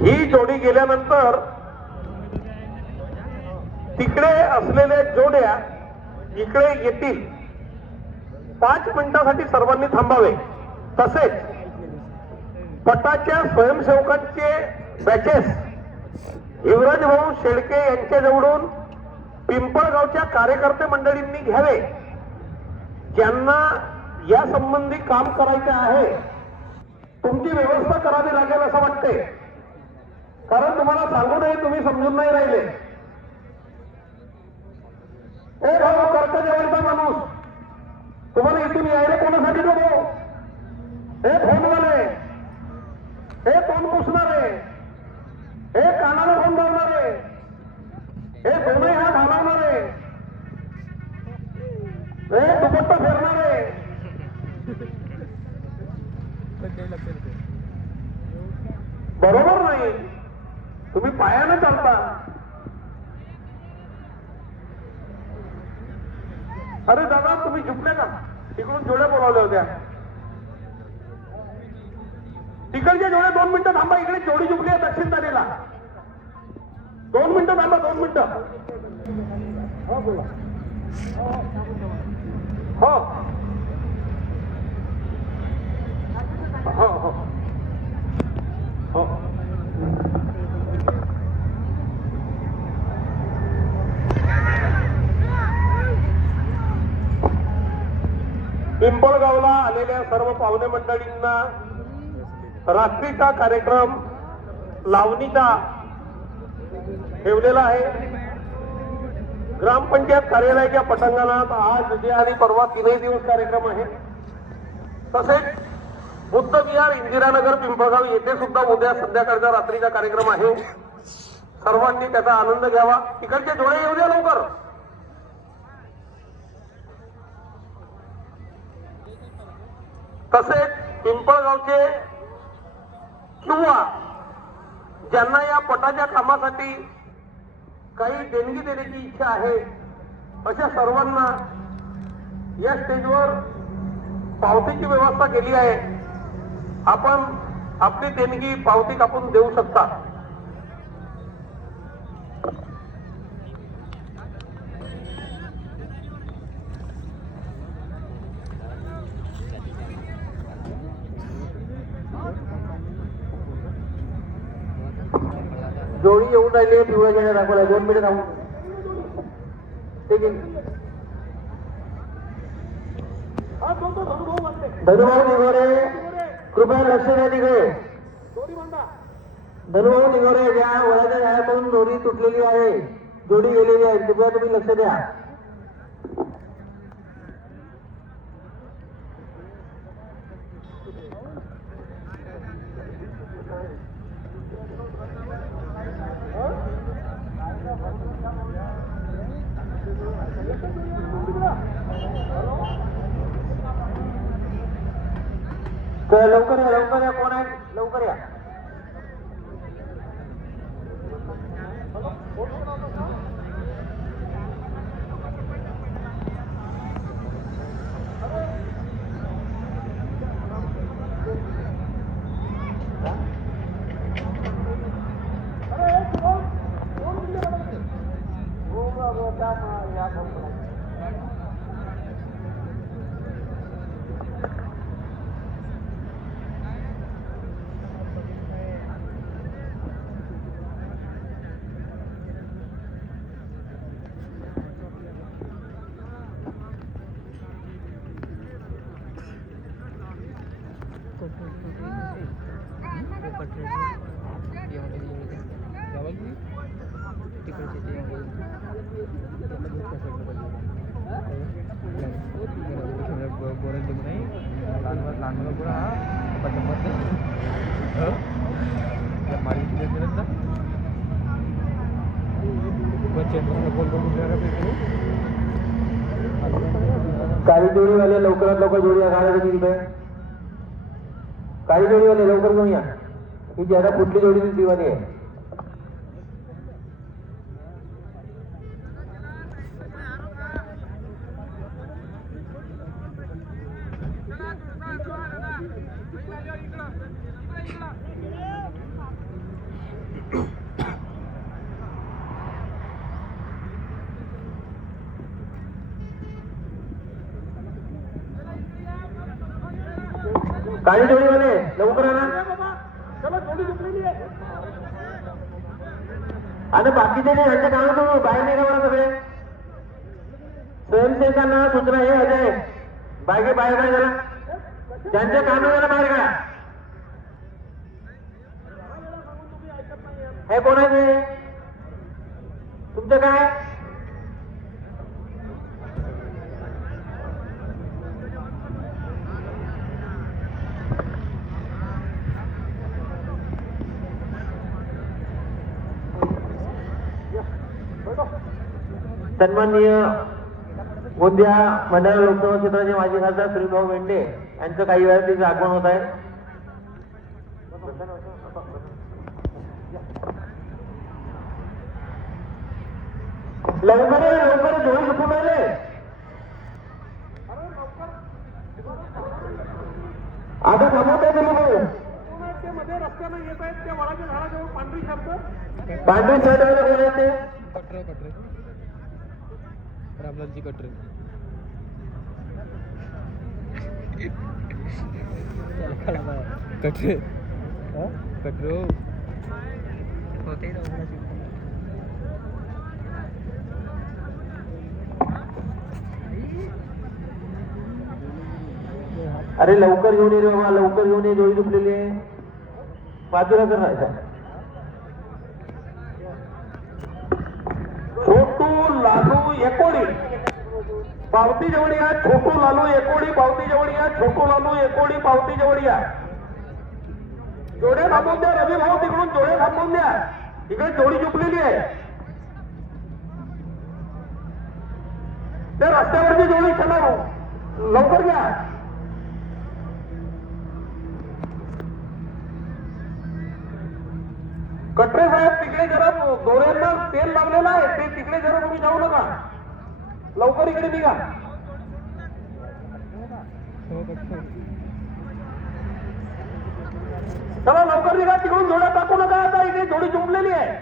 ही जोडी गेल्यानंतर तिकडे असलेल्या जोड्या इकडे येतील. 5 मिनिटांसाठी सर्वांनी थांबावे. तसेच पटाच्या स्वयंसेवकांचे बॅचेस युवराज भाऊ शेळके यांच्याजवळून पिंपळगावच्या कार्यकर्ते मंडळींनी घ्यावे. ज्यांना या संबंधी काम करायचे आहे तुमची व्यवस्था करावी लागेल असं वाटते. कारण तुम्हाला सांगू नये, तुम्ही समजून नाही राहिले. ए भाऊ कर्तव्यवंत माणूस, तुम्हाला इथून यायला कोणासाठी नको? हे फोनवाले, हे तोंड पुसणारे, हे कानाला फोन लावणारे, हे दोनही हात हलवणारे, हे दुपट्टा फेरणारे, बरोबर नाही. तुम्ही पायाने चालता. अरे दादा तुम्ही झुकले का? तिकडून जोड्या बोलावल्या होत्या. तिकडच्या जोड्या 2 मिनिटं थांबा. इकडे जोडी झुकली आहे दक्षिण तारीला. 2 मिनिटं थांबा. 2 मिनिटं. हो बोला. हो हो हो हो. पिंपळगावला आलेल्या सर्व पाहुणे मंडळींना रात्रीचा कार्यक्रम लावणीचा ठेवलेला आहे. ग्रामपंचायत कार्यालयाच्या पटांगणात आज, उद्या आणि परवा 3 दिवस कार्यक्रम आहे. तसेच बुद्ध विहार इंदिरानगर पिंपळगाव येथे सुद्धा उद्या संध्याकाळचा रात्रीचा कार्यक्रम आहे. सर्वांनी त्याचा आनंद घ्यावा. तिकडचे जोडे येऊ द्या लवकर. तसेच पिंपळगावचे किंवा ज्यांना या पटाच्या कामासाठी काही देणगी देण्याची इच्छा आहे अशा सर्वांना या स्टेजवर पावतीची व्यवस्था केली आहे. आपण आपली देणगी पावती कापून देऊ शकता. जोडी येऊन राहिली आहे. पिवळ्या जोड्या दाखवल्या. 2 मिनिट थांबून. ठीक आहे. धनुभाऊ निगोरे कृपया लक्ष द्या. तिकडे धनुभाऊ निगोरे ज्या वळाच्या जाळ्याकडून दोरी तुटलेली आहे, जोडी गेलेली आहे, कृपया तुम्ही लक्ष द्या. लवकर या, लवकर या. कोण आहे? लवकर या. काही जोडी वाले लवकरात लवकर जोडी आणायला. काही जोडी वाले लवकर घेऊन या. ही ज्यादा कुठली जोडी दिवाणी आहे. काळी जोडीवाले लवकर आणा. आणि बाकीचे जे यांच्या कामातून बाहेर निघा बरं सगळे. स्वयंसेवकांना सूचना हे अजय बागे बाहेर काय झाला, ज्यांच्या काम झालं बाहेर काढा. हे कोण आहे ते? तुमचं काय? सन्माननीय गोंदिया मंडळ लोकसभा क्षेत्राचे माजी खासदार श्रीभाऊ मेंढे यांचं काही वेळात तिचं आगमन होत आहे. लवकर लवकर जोडी सुटून आले. आता थांबवता गेलो मध्ये रस्त्यानं येत आहेत त्या वडाच्या झाडाजवळ पांढरी शर्ट कोण आहेत ते? कटरे रामलालजी कटरे. कटरे कटरे होते. अरे लवकर घेऊन ये रे बाबा, लवकर घेऊन ये. जोडी दुखलेली आहे, बाजूला कर राहायचा. छोटू लालू एकोडी पावती जवळ या. छोटू लालू एकोडी पावती जवळ या. छोटू लालू एकोडी पावती जवळ या. जोड्या थांबवून द्या. रवी भाऊ तिकडून जोड्या थांबवून द्या. इकडे जोडी झुकलेली आहे. त्या रस्त्यावरची जोडी चला लवकर घ्या. कटरे साहेब तिकडे जरा दोऱ्यांना तेल लावलेलं आहे, ते तिकडे जरा तुम्ही जाऊ नका. लवकर इकडे निघा. चला लवकर निघा. तिकडून जोड्या टाकू नका. आता इकडे जोडी जुंपलेली आहे.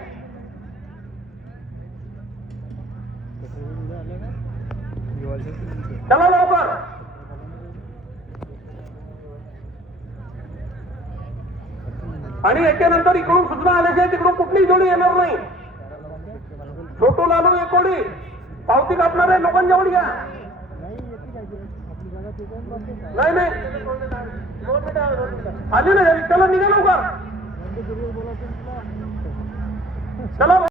चला लवकर. आणि याच्यानंतर इकडून सूचना आल्याशिवाय तिकडून कुठलीही जोडी येणार नाही. छोटू लालू एकोडी पावती कापणारे लोकांजवळ घ्या. नाही नाही आली नाही. चला निघा लवकर. चला.